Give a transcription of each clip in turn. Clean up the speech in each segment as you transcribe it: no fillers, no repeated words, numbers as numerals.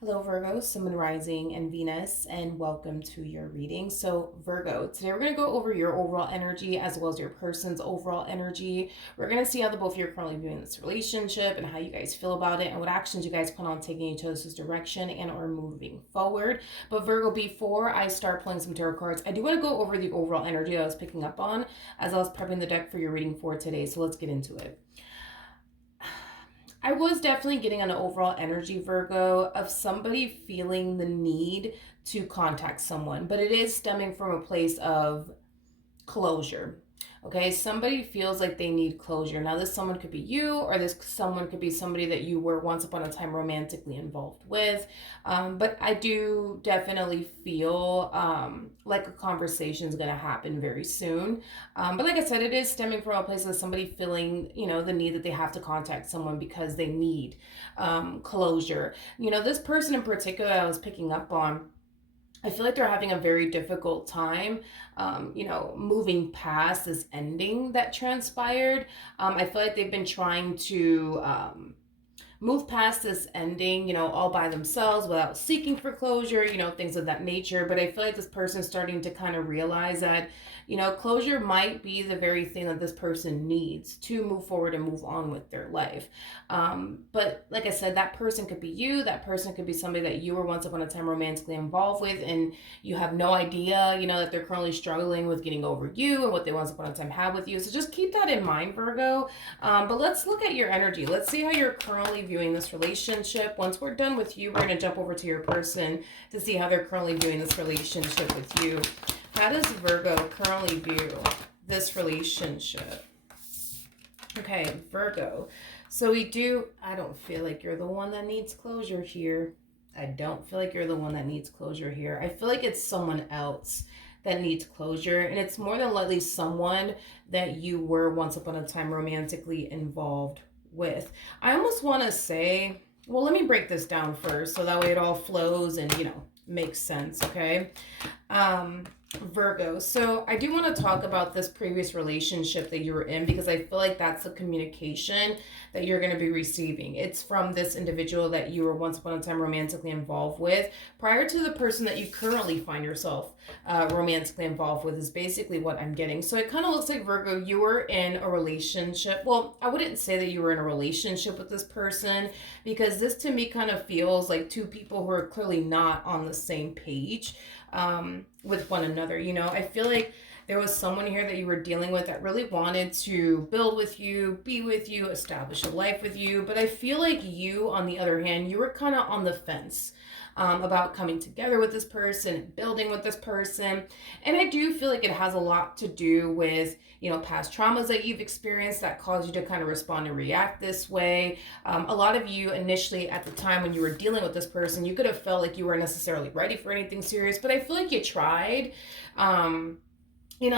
Hello, Virgo, Sun, Moon, Rising, and Venus, and welcome to your reading. So, Virgo, today we're going to go over your overall energy as well as your person's overall energy. We're going to see how the both of you are currently viewing this relationship and how you guys feel about it and what actions you guys plan on taking each other's direction and or moving forward. But, Virgo, before I start pulling some tarot cards, I do want to go over the overall energy I was picking up on as I was prepping the deck for your reading for today. So, let's get into it. I was definitely getting an overall energy, Virgo, of somebody feeling the need to contact someone, but it is stemming from a place of closure. Okay, somebody feels like they need closure. Now, this someone could be you, or this someone could be somebody that you were once upon a time romantically involved with. But I do definitely feel like a conversation is going to happen very soon. But like I said, it is stemming from a place of somebody feeling, the need that they have to contact someone because they need closure. This person in particular I was picking up on, I feel like they're having a very difficult time, moving past this ending that transpired. I feel like they've been trying to move past this ending, all by themselves without seeking for closure, things of that nature. But I feel like this person's starting to kind of realize that, closure might be the very thing that this person needs to move forward and move on with their life. But like I said, that person could be you, that person could be somebody that you were once upon a time romantically involved with, and you have no idea, that they're currently struggling with getting over you and what they once upon a time had with you. So just keep that in mind, Virgo. But let's look at your energy. Let's see how you're currently viewing this relationship. Once we're done with you, we're going to jump over to your person to see how they're currently viewing this relationship with you. How does Virgo currently view this relationship? Okay, Virgo. So I don't feel like you're the one that needs closure here. I don't feel like you're the one that needs closure here. I feel like it's someone else that needs closure, and it's more than likely someone that you were once upon a time romantically involved with. I almost want to say, well, let me break this down first so that way it all flows and, makes sense, okay? Um, Virgo. So I do want to talk about this previous relationship that you were in because I feel like that's the communication that you're going to be receiving. It's from this individual that you were once upon a time romantically involved with prior to the person that you currently find yourself romantically involved with is basically what I'm getting. So it kind of looks like, Virgo, you were in a relationship. Well, I wouldn't say that you were in a relationship with this person because this to me kind of feels like two people who are clearly not on the same page with one another. I feel like there was someone here that you were dealing with that really wanted to build with you, be with you, establish a life with you. But I feel like you, on the other hand, you were kind of on the fence about coming together with this person, building with this person. And I do feel like it has a lot to do with, past traumas that you've experienced that caused you to kind of respond and react this way. A lot of you initially at the time when you were dealing with this person, you could have felt like you weren't necessarily ready for anything serious, but I feel like you tried.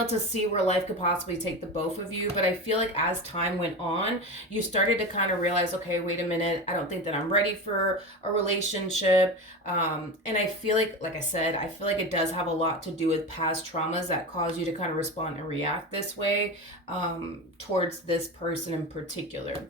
To see where life could possibly take the both of you. But I feel like as time went on, you started to kind of realize, okay, wait a minute, I don't think that I'm ready for a relationship. And I feel like I said, I feel like it does have a lot to do with past traumas that cause you to kind of respond and react this way towards this person in particular.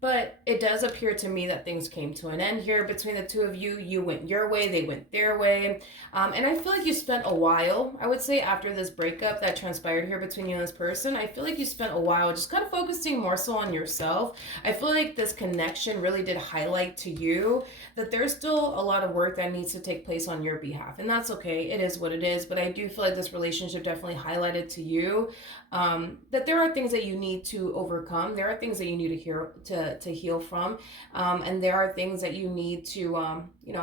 But it does appear to me that things came to an end here between the two of you. You went your way, they went their way. And I feel like you spent a while, I would say, after this breakup that transpired here between you and this person, I feel like you spent a while just kind of focusing more so on yourself. I feel like this connection really did highlight to you that there's still a lot of work that needs to take place on your behalf. And that's okay. It is what it is. But I do feel like this relationship definitely highlighted to you that there are things that you need to overcome. There are things that you need to heal from, and there are things that you need to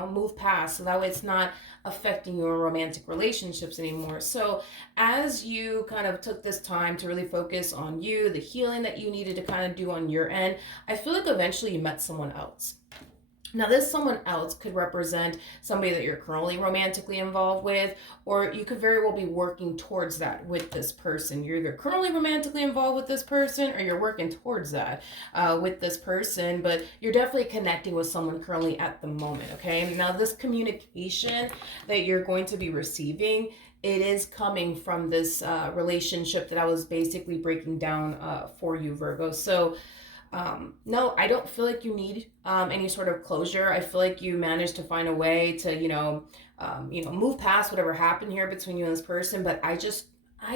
move past, so that way it's not affecting your romantic relationships anymore. So as you kind of took this time to really focus on you, the healing that you needed to kind of do on your end, I feel like eventually you met someone else. Now, this someone else could represent somebody that you're currently romantically involved with, or you could very well be working towards that with this person. You're either currently romantically involved with this person, or you're working towards that with this person, but you're definitely connecting with someone currently at the moment, okay? Now, this communication that you're going to be receiving, it is coming from this relationship that I was basically breaking down for you, Virgo. So, No, I don't feel like you need any sort of closure. I feel like you managed to find a way to, move past whatever happened here between you and this person. But I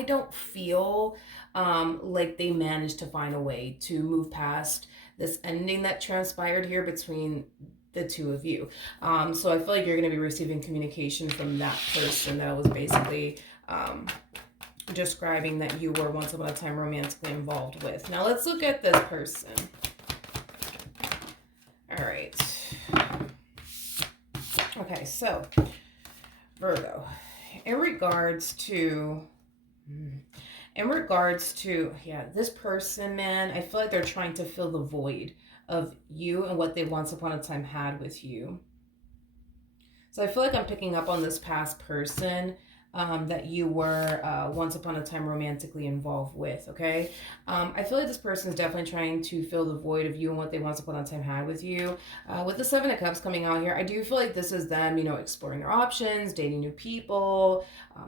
don't feel like they managed to find a way to move past this ending that transpired here between the two of you. So I feel like you're going to be receiving communication from that person that was basically describing that you were once upon a time romantically involved with. Now let's look at this person. All right. Okay, so Virgo, in regards to this person, man, I feel like they're trying to fill the void of you and what they once upon a time had with you. So I feel like I'm picking up on this past person that you were once upon a time romantically involved with, okay? I feel like this person is definitely trying to fill the void of you and what they once upon a time had with you. With the Seven of Cups coming out here, I do feel like this is them, exploring their options, dating new people,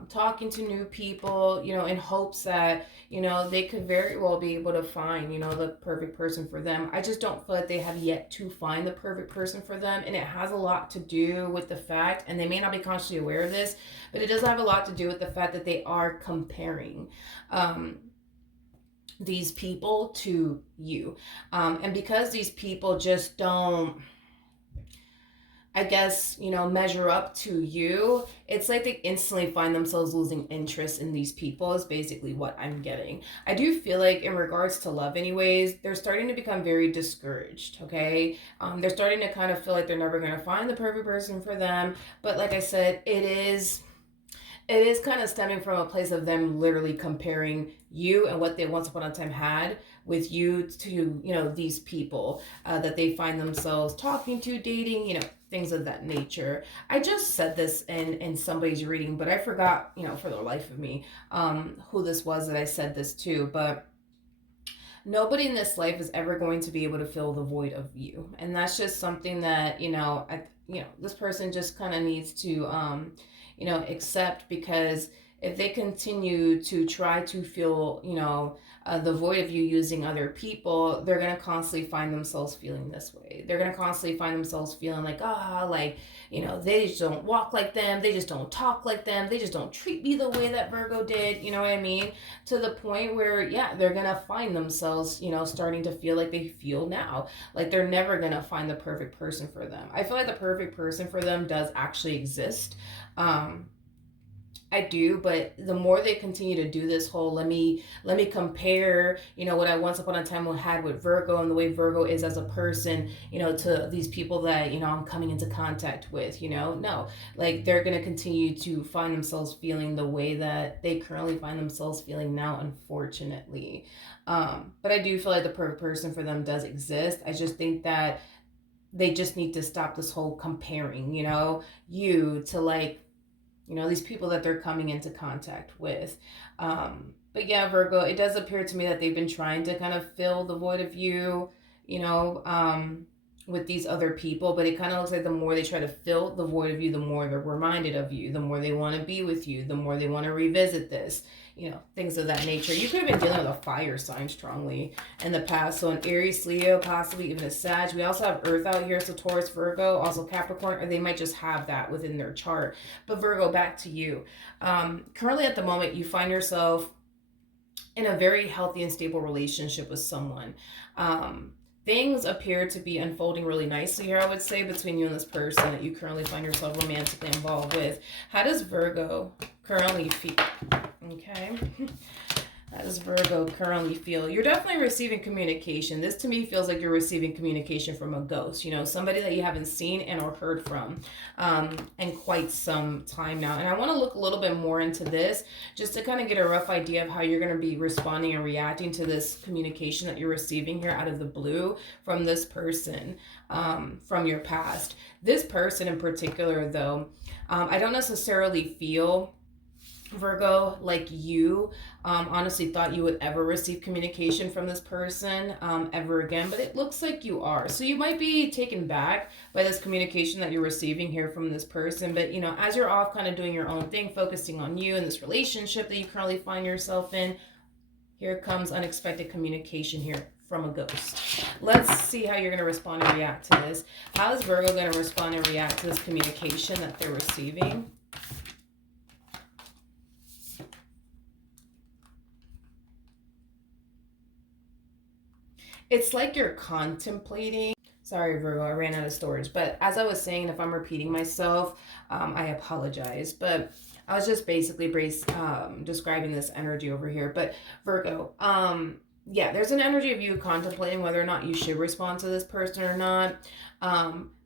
talking to new people, in hopes that, they could very well be able to find, the perfect person for them. I just don't feel like they have yet to find the perfect person for them. And it has a lot to do with the fact, and they may not be consciously aware of this, but it does have a lot to do with the fact that they are comparing these people to you. And because these people just don't, I guess, measure up to you, it's like they instantly find themselves losing interest in these people, is basically what I'm getting. I do feel like in regards to love anyways, they're starting to become very discouraged, okay? They're starting to kind of feel like they're never going to find the perfect person for them. But like I said, it is kind of stemming from a place of them literally comparing you and what they once upon a time had with you to, these people that they find themselves talking to, dating, things of that nature. I just said this in somebody's reading, but I forgot, for the life of me, who this was that I said this to. But nobody in this life is ever going to be able to fill the void of you. And that's just something that, this person just kind of needs to, accept, because if they continue to try to fill, the void of you using other people, they're going to constantly find themselves feeling this way. They're going to constantly find themselves feeling like, they just don't walk like them. They just don't talk like them. They just don't treat me the way that Virgo did. You know what I mean? To the point where, yeah, they're going to find themselves, starting to feel like they feel now. Like they're never going to find the perfect person for them. I feel like the perfect person for them does actually exist. I do, but the more they continue to do this whole let me compare, what I once upon a time had with Virgo and the way Virgo is as a person, to these people that, I'm coming into contact with, no, like they're going to continue to find themselves feeling the way that they currently find themselves feeling now, unfortunately. But I do feel like the perfect person for them does exist. I just think that they just need to stop this whole comparing, you to like, these people that they're coming into contact with. But yeah, Virgo, it does appear to me that they've been trying to kind of fill the void of you, with these other people, but it kind of looks like the more they try to fill the void of you, the more they're reminded of you, the more they want to be with you, the more they want to revisit this, things of that nature. You could have been dealing with a fire sign strongly in the past, so an Aries, Leo, possibly even a Sag. We also have Earth out here, so Taurus, Virgo, also Capricorn, or they might just have that within their chart. But Virgo, back to you. Currently at the moment, you find yourself in a very healthy and stable relationship with someone. Things appear to be unfolding really nicely here, I would say, between you and this person that you currently find yourself romantically involved with. How does Virgo currently feel? Okay. How does Virgo currently feel? You're definitely receiving communication. This to me feels like you're receiving communication from a ghost, somebody that you haven't seen and or heard from in quite some time now. And I want to look a little bit more into this just to kind of get a rough idea of how you're going to be responding and reacting to this communication that you're receiving here out of the blue from this person from your past. This person in particular, though, I don't necessarily feel, Virgo, like you honestly thought you would ever receive communication from this person ever again, but it looks like you are. So you might be taken back by this communication that you're receiving here from this person, but as you're off kind of doing your own thing, focusing on you and this relationship that you currently find yourself in, here comes unexpected communication here from a ghost. Let's see how you're going to respond and react to this. How is Virgo going to respond and react to this communication that they're receiving? It's like you're contemplating. Sorry, Virgo, I ran out of storage. But as I was saying, if I'm repeating myself, I apologize. But I was just basically describing this energy over here. But Virgo, yeah, there's an energy of you contemplating whether or not you should respond to this person or not.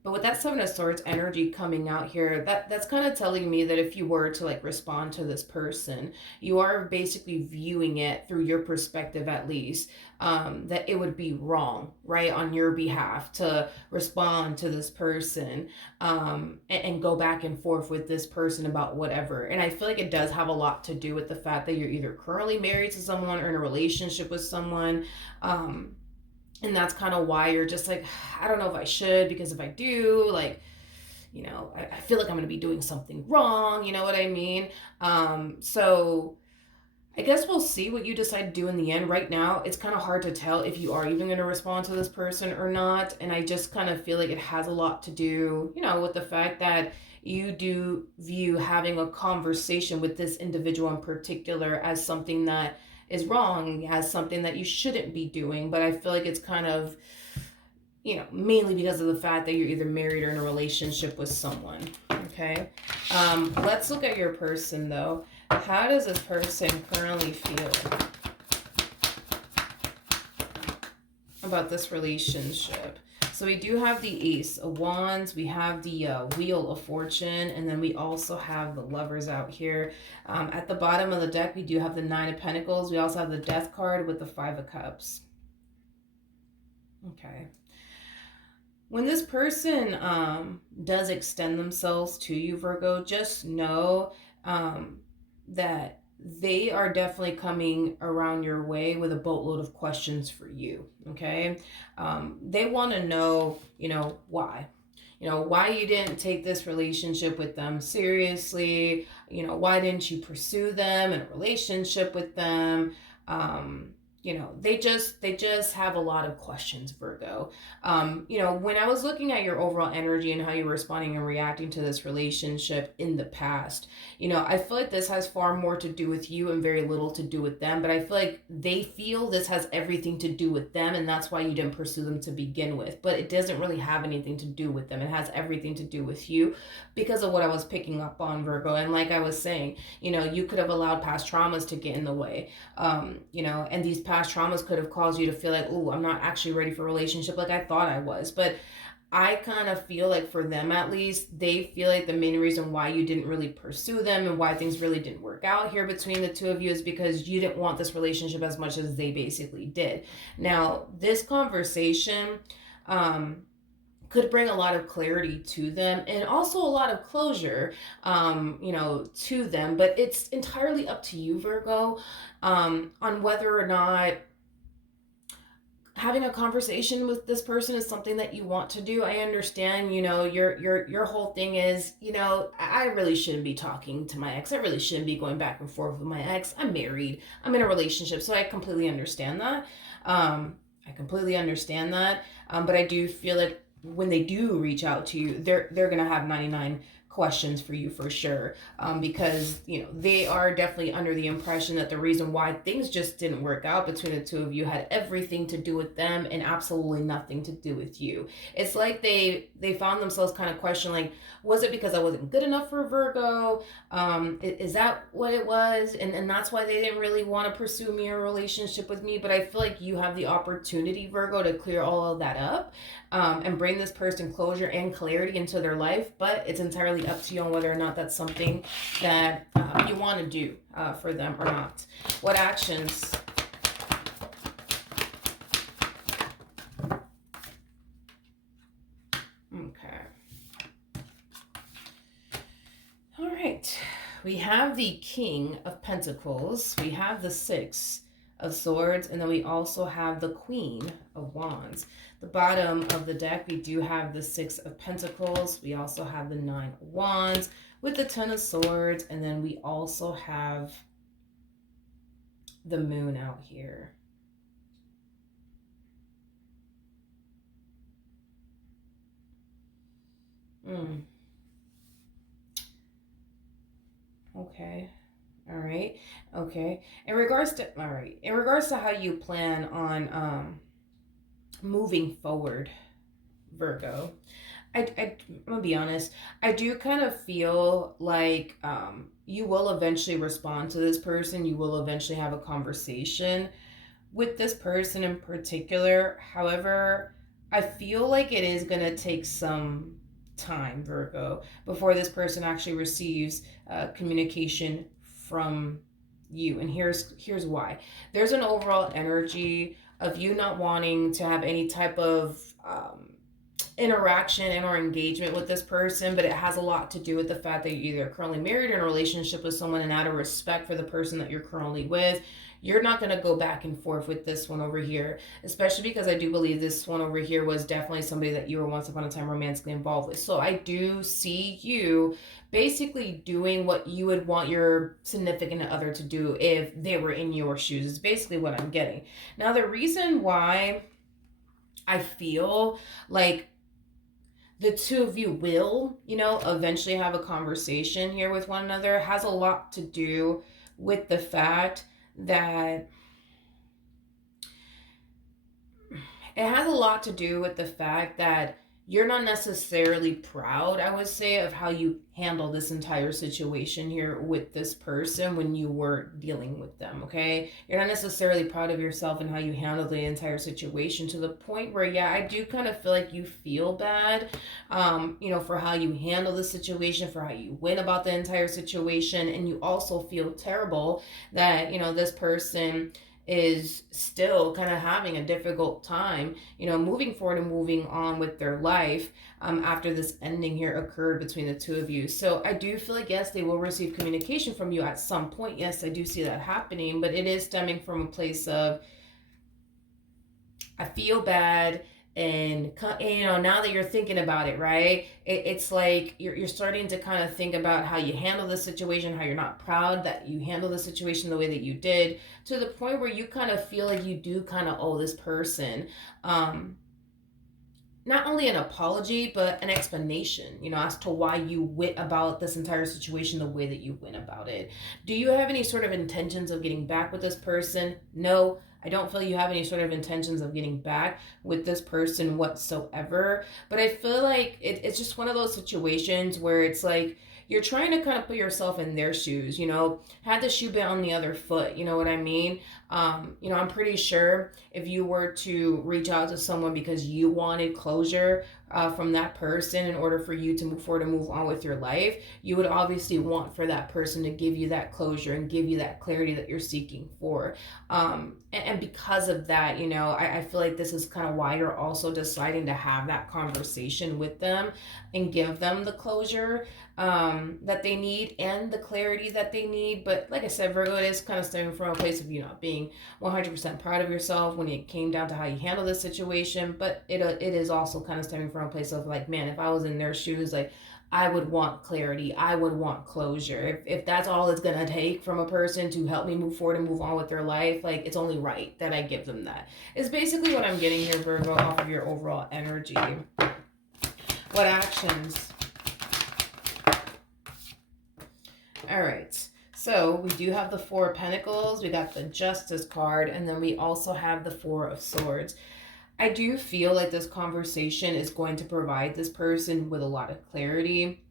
But with that Seven of Swords energy coming out here, that's kind of telling me that if you were to like respond to this person, you are basically viewing it through your perspective at least, that it would be wrong, right, on your behalf to respond to this person, and go back and forth with this person about whatever. And I feel like it does have a lot to do with the fact that you're either currently married to someone or in a relationship with someone. And that's kind of why you're just like, I don't know if I should, because if I do, like, I feel like I'm going to be doing something wrong. You know what I mean? So I guess we'll see what you decide to do in the end. Right now, it's kind of hard to tell if you are even going to respond to this person or not. And I just kind of feel like it has a lot to do, with the fact that you do view having a conversation with this individual in particular as something that is wrong, as something that you shouldn't be doing. But I feel like it's kind of, mainly because of the fact that you're either married or in a relationship with someone. Okay. Let's look at your person though. How does this person currently feel about this relationship? So we do have the Ace of Wands, we have the Wheel of Fortune, and then we also have the Lovers out here. At the bottom of the deck, we do have the Nine of Pentacles. We also have the Death card with the Five of Cups. Okay. When this person does extend themselves to you, Virgo, just know that they are definitely coming around your way with a boatload of questions for you, okay? They want to know, why. Why you didn't take this relationship with them seriously. Why didn't you pursue them in a relationship with them? They just have a lot of questions, Virgo. When I was looking at your overall energy and how you were responding and reacting to this relationship in the past, I feel like this has far more to do with you and very little to do with them. But I feel like they feel this has everything to do with them, and that's why you didn't pursue them to begin with. But it doesn't really have anything to do with them. It has everything to do with you because of what I was picking up on, Virgo. And like I was saying, you could have allowed past traumas to get in the way, and these past traumas could have caused you to feel like, oh, I'm not actually ready for a relationship like I thought I was. But I kind of feel like for them at least, they feel like the main reason why you didn't really pursue them and why things really didn't work out here between the two of you is because you didn't want this relationship as much as they basically did. Now, this conversation could bring a lot of clarity to them and also a lot of closure, to them. But it's entirely up to you, Virgo, on whether or not having a conversation with this person is something that you want to do. I understand, your whole thing is, I really shouldn't be talking to my ex. I really shouldn't be going back and forth with my ex. I'm married. I'm in a relationship. So I completely understand that. But I do feel like when they do reach out to you, they're going to have 99 questions for you for sure, because they are definitely under the impression that the reason why things just didn't work out between the two of you had everything to do with them and absolutely nothing to do with you. It's like they found themselves kind of questioning, like, was it because I wasn't good enough for Virgo? Is that what it was? And that's why they didn't really want to pursue me or a relationship with me. But I feel like you have the opportunity, Virgo, to clear all of that up, and bring this person closure and clarity into their life. But it's entirely up to you on whether or not that's something that you want to do for them or not. What actions? Okay. All right. We have the King of Pentacles. We have the Six of Swords. And then we also have the Queen of Wands. The bottom of the deck, we do have the Six of Pentacles. We also have the Nine of Wands with the Ten of Swords. And then we also have the Moon out here. Mm. Okay. All right. Okay. In regards to how you plan on moving forward, Virgo, I'm gonna be honest. I do kind of feel like you will eventually respond to this person. You will eventually have a conversation with this person in particular. However, I feel like it is gonna take some time, Virgo, before this person actually receives communication from you. And here's why. There's an overall energy of you not wanting to have any type of interaction and or engagement with this person, but it has a lot to do with the fact that you're either currently married or in a relationship with someone, and out of respect for the person that you're currently with, you're not going to go back and forth with this one over here, especially because I do believe this one over here was definitely somebody that you were once upon a time romantically involved with. So I do see you basically doing what you would want your significant other to do if they were in your shoes, is basically what I'm getting. Now, the reason why I feel like the two of you will, eventually have a conversation here with one another has a lot to do with the fact that it has a lot to do with the fact that you're not necessarily proud, I would say, of how you handle this entire situation here with this person when you were dealing with them, okay? You're not necessarily proud of yourself and how you handle the entire situation, to the point where, yeah, I do kind of feel like you feel bad, for how you handle the situation, for how you went about the entire situation, and you also feel terrible that, this person is still kind of having a difficult time, moving forward and moving on with their life after this ending here occurred between the two of you. So I do feel like, yes, they will receive communication from you at some point. Yes, I do see that happening, but it is stemming from a place of, I feel bad. And now that you're thinking about it, right, it's like you're starting to kind of think about how you handle the situation, how you're not proud that you handle the situation the way that you did, to the point where you kind of feel like you do kind of owe this person not only an apology but an explanation, as to why you went about this entire situation the way that you went about it. Do you have any sort of intentions of getting back with this person? No, I don't feel you have any sort of intentions of getting back with this person whatsoever. But I feel like it's just one of those situations where it's like you're trying to kind of put yourself in their shoes, had the shoe been on the other foot, you know what I mean? I'm pretty sure if you were to reach out to someone because you wanted closure from that person in order for you to move forward and move on with your life, you would obviously want for that person to give you that closure and give you that clarity that you're seeking for. And because of that, I feel like this is kind of why you're also deciding to have that conversation with them and give them the closure that they need and the clarity that they need. But like I said, Virgo, it is kind of stemming from a place of you not being 100% proud of yourself when it came down to how you handle this situation. But it is also kind of stemming from a place of like, man, if I was in their shoes, like, I would want clarity. I would want closure. If that's all it's going to take from a person to help me move forward and move on with their life, like, it's only right that I give them that. It's basically what I'm getting here, Virgo, off of your overall energy. What actions? All right. So we do have the Four of Pentacles, we got the Justice card, and then we also have the Four of Swords. I do feel like this conversation is going to provide this person with a lot of clarity.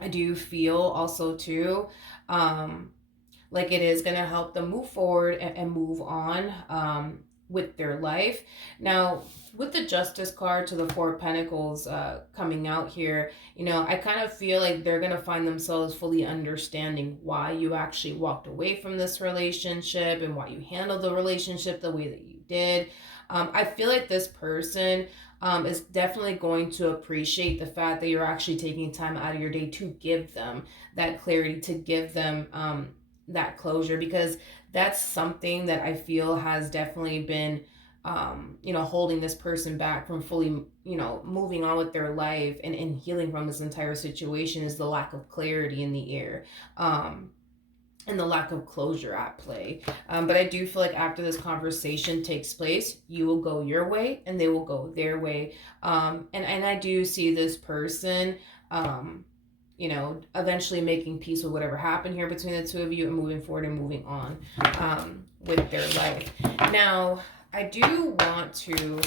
I do feel also too like it is going to help them move forward and move on with their life. Now, with the Justice card to the Four of Pentacles coming out here, I kind of feel like they're going to find themselves fully understanding why you actually walked away from this relationship and why you handled the relationship the way that you did. I feel like this person is definitely going to appreciate the fact that you're actually taking time out of your day to give them that clarity, to give them that closure, because that's something that I feel has definitely been holding this person back from fully, moving on with their life and healing from this entire situation, is the lack of clarity in the air. and the lack of closure at play. But I do feel like after this conversation takes place, you will go your way and they will go their way. And I do see this person, um, eventually making peace with whatever happened here between the two of you and moving forward and moving on with their life. Now, I do want to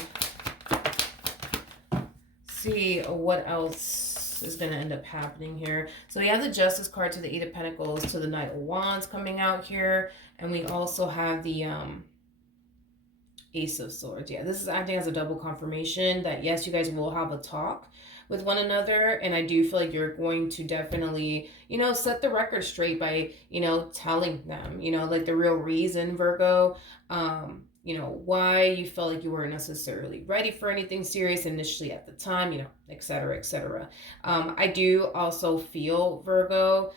see what else is going to end up happening here. So we have the Justice card to the Eight of Pentacles to the Knight of Wands coming out here. And we also have the Ace of Swords. Yeah, this is acting as a double confirmation that yes, you guys will have a talk with one another. And I do feel like you're going to definitely, set the record straight by, telling them, like the real reason, Virgo, why you felt like you weren't necessarily ready for anything serious initially at the time, et cetera, et cetera. I do also feel, Virgo,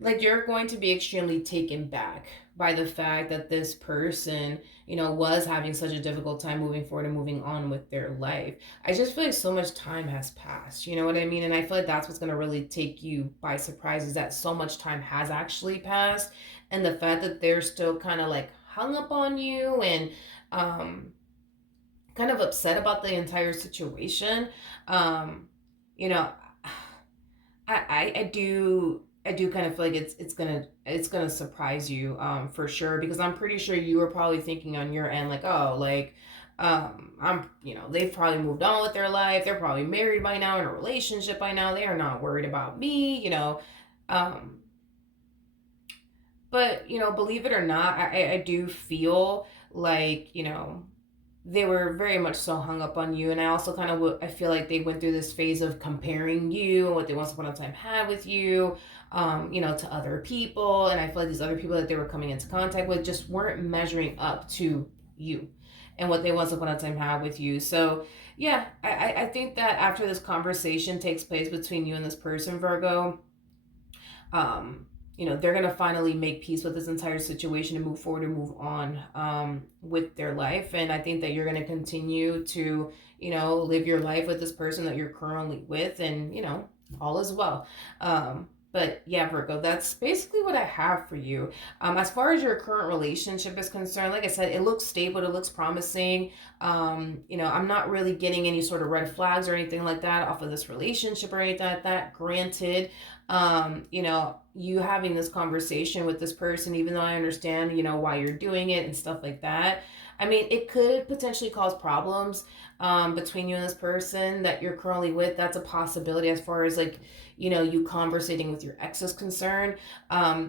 like you're going to be extremely taken back by the fact that this person, was having such a difficult time moving forward and moving on with their life. I just feel like so much time has passed, you know what I mean? And I feel like that's what's going to really take you by surprise, is that so much time has actually passed. And the fact that they're still kind of like hung up on you and kind of upset about the entire situation. Um, you know, I do kind of feel like it's gonna surprise you for sure, because I'm pretty sure you were probably thinking on your end like, oh, like I'm, they've probably moved on with their life, they're probably married by now, in a relationship by now, they are not worried about me, um but believe it or not, I do feel like they were very much so hung up on you. And I also kind of I feel like they went through this phase of comparing you and what they once upon a time had with you, to other people. And I feel like these other people that they were coming into contact with just weren't measuring up to you and what they once upon a time had with you. So yeah, I think that after this conversation takes place between you and this person, Virgo, um, they're going to finally make peace with this entire situation and move forward and move on with their life. And I think that you're going to continue to, live your life with this person that you're currently with, and, all is well. But yeah, Virgo, that's basically what I have for you. As far as your current relationship is concerned, like I said, it looks stable, it looks promising. I'm not really getting any sort of red flags or anything like that off of this relationship or anything like that. Granted, you having this conversation with this person, even though I understand, why you're doing it and stuff like that. I mean, it could potentially cause problems between you and this person that you're currently with. That's a possibility as far as like, you conversating with your ex is concerned.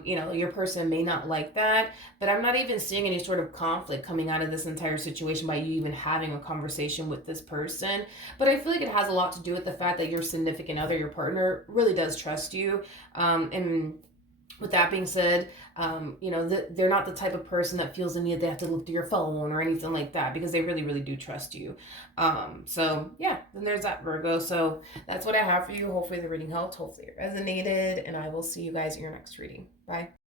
Your person may not like that, but I'm not even seeing any sort of conflict coming out of this entire situation by you even having a conversation with this person. But I feel like it has a lot to do with the fact that your significant other, your partner, really does trust you. And with that being said, they're not the type of person that feels the need they have to look to your phone or anything like that, because they really, really do trust you. So yeah, then there's that, Virgo. So that's what I have for you. Hopefully the reading helped. Hopefully it resonated, and I will see you guys in your next reading. Bye.